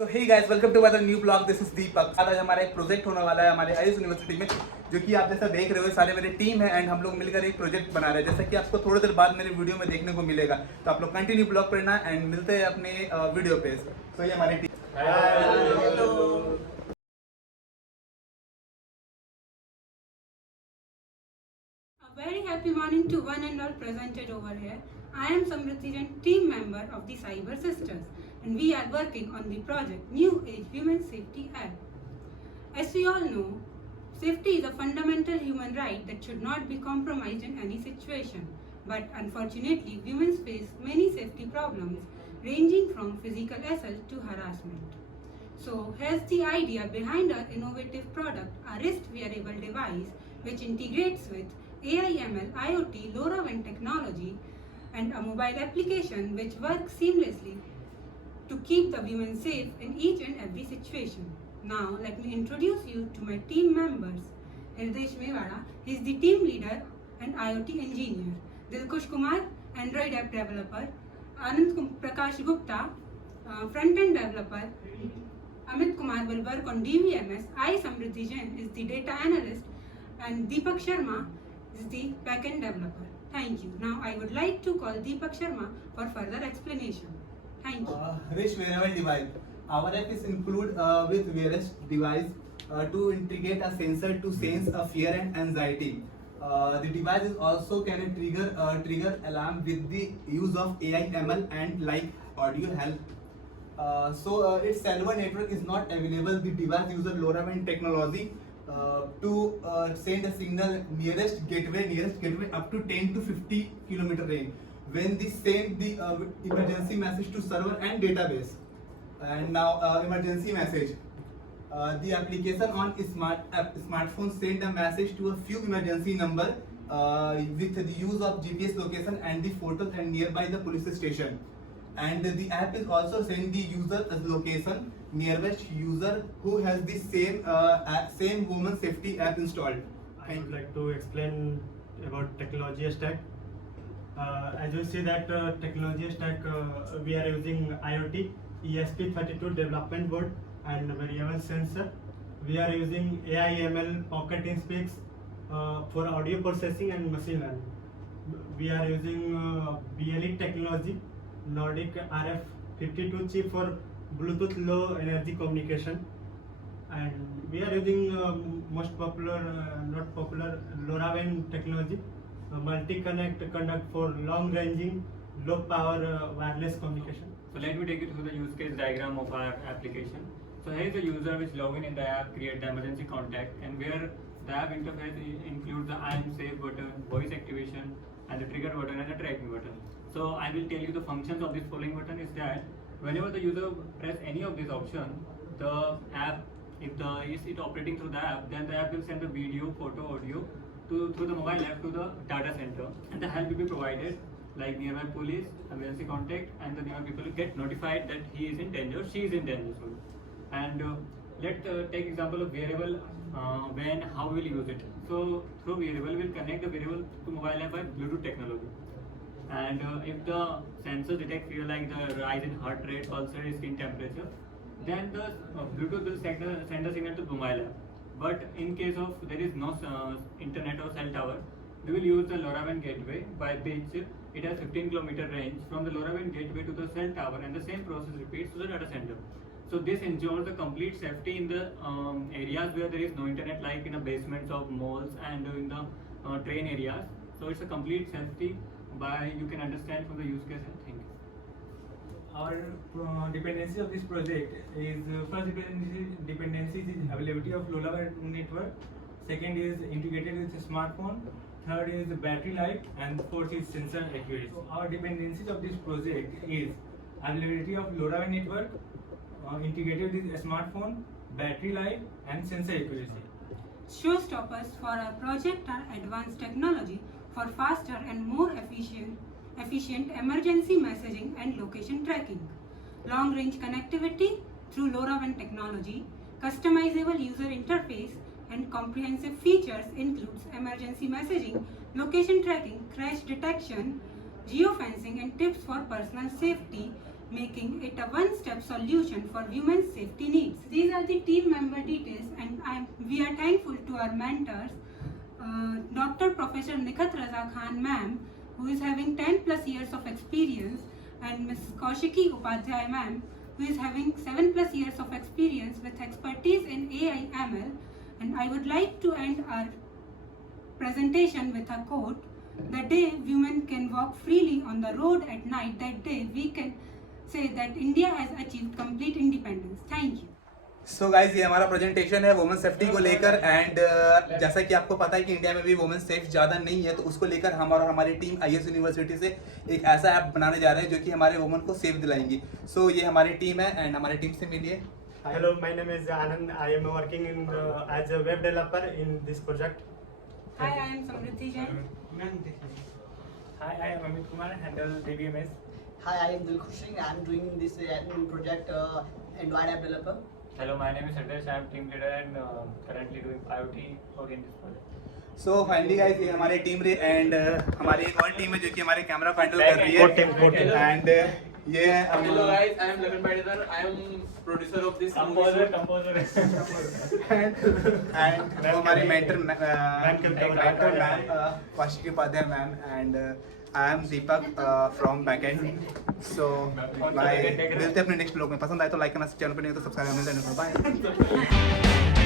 So hey guys, welcome to other new blog. This is Deepak. आज हमारा एक project होने वाला है हमारे आयुष यूनिवर्सिटी में, जो कि आप जैसा देख रहे हो सारे मेरी टीम है एंड हम लोग मिलकर एक प्रोजेक्ट बना रहे हैं, जैसा कि आपको थोड़ी देर बाद मेरे वीडियो में देखने को मिलेगा। तो आप लोग कंटिन्यू ब्लॉग पढ़ना एंड मिलते हैं अपने वीडियो पे। तो ये हमारी team. A very happy morning to one and all presented over here. I am Samriti Jain, team member of the Cyber Sisters, and we are working on the project New Age Human Safety App. As we all know, safety is a fundamental human right that should not be compromised in any situation. But unfortunately, women face many safety problems, ranging from physical assault to harassment. So, here's the idea behind our innovative product, a wrist wearable device which integrates with AI/ML, IoT, LoRaWAN technology, and a mobile application which works seamlessly to keep the women safe in each and every situation. Now, let me introduce you to my team members. Hirdesh Mewada is the team leader and IoT engineer. Dilkush Kumar, Android app developer. Prakash Gupta, front-end developer. Amit Kumar will work on DVMS. I, Samriddhi Jain, is the data analyst, and Deepak Sharma is the backend developer. Thank you. Now I would like to call Deepak Sharma for further explanation. Thank you. Wrist wearable device. Our app is include with various device to integrate a sensor to sense a fear and anxiety. The device is also can trigger alarm with the use of AI ML and like audio help. Its cellular network is not available. The device uses LoRaWAN technology to send a signal nearest gateway up to 10 to 50 kilometer range. When they send the emergency message to server and database. And now emergency message. The application on smartphone send a message to a few emergency number with the use of GPS location and the photos and nearby the police station. And the app is also send the user location nearest user who has the same woman safety app installed. I would like to explain about technology stack. As you see that technology stack, we are using IoT, ESP32 development board and variable sensor. We are using AI/ML pocket inspecs for audio processing and machine learning. We are using BLE technology, Nordic RF52 chip for Bluetooth low energy communication, and we are using most popular, not popular, LoRaWAN technology, multi-connect conduct for long-ranging, low-power wireless communication. So let me take you through the use case diagram of our application. So here is a user which log in the app, create the emergency contact, and where the app interface includes the I am safe button, voice activation, and the trigger button and the tracking button. So I will tell you the functions of this following button is that whenever the user press any of these options, the app, if it operating through the app, then the app will send the video, photo, audio through the mobile app to the data center, and the help will be provided like nearby police, emergency contact, and the nearby people will get notified that he is in danger, she is in danger. Sorry. And let's take example of wearable. When how we will use it. So through wearable, we will connect the wearable to mobile app by Bluetooth technology. And if the sensor detect fear like the rise in heart rate, pulse rate, skin temperature, then the Bluetooth will send a signal to the mobile app. But in case of there is no internet or cell tower, we will use the LoRaWAN gateway by which it has 15 kilometer range from the LoRaWAN gateway to the cell tower, and the same process repeats to the data center. So this ensures the complete safety in the areas where there is no internet, like in the basements of malls and in the train areas. So it's a complete safety by you can understand from the use case. I think. Our dependency of this project is first dependency is availability of LoRaWAN network. Second is integrated with a smartphone. Third is battery life, and fourth is sensor accuracy. So our dependencies of this project is availability of LoRaWAN network, integrated with a smartphone, battery life, and sensor accuracy. Showstoppers for our project are advanced technology for faster and more efficient emergency messaging and location tracking, long-range connectivity through LoRaWAN technology, customizable user interface, and comprehensive features includes emergency messaging, location tracking, crash detection, geofencing, and tips for personal safety, making it a one-step solution for women's safety needs. These are the team member details, and we are thankful to our mentors, Dr. Professor Nikhat Raza Khan ma'am, who is having 10 plus years of experience, and Ms. Kaushiki Upadhyay ma'am, who is having 7 plus years of experience with expertise in AI ML. And I would like to end our presentation with a quote: "The day women can walk freely on the road at night, that day we can say that India has achieved complete independence." Thank you. So guys ये हमारा presentation है women safety को लेकर and जैसा कि आपको पता है कि इंडिया में भी वुमेन सेफ ज़्यादा नहीं है, तो उसको लेकर हम और हमारी टीम IS यूनिवर्सिटी से एक ऐसा ऐप बनाने जा रहे हैं जो कि हमारे वुमेन को सेफ दिलाएंगी. सो ये हमारी टीम है एंड हमारी टीम से मिलिए. Hello, my name is Anand. I am working as a web developer in this project. Hi, I am Samriddhi Jain. Hi, I am Amit Kumar, handle DBMS. Hi, I am Dilkhush Singh. I am doing this project Android app developer. Hello, my name is Sandesh. I am team leader and currently doing IoT work in this project. So finally guys ये हमारी team रही and हमारी एक और team है जो कि हमारे कैमरा कंट्रोल कर रही है एंड ये है Hello guys, I am Lagan Paidar. I am producer of this movie. And वो हमारी mentor ma'am Kaushiki Upadhyay ma'am and I am Deepak from backend. So bye, मिलते हैं अपने नेक्स्ट ब्लॉग में. पसंद आए तो लाइक करना, चैनल पर नहीं हो तो सब्सक्राइब करना. बाय.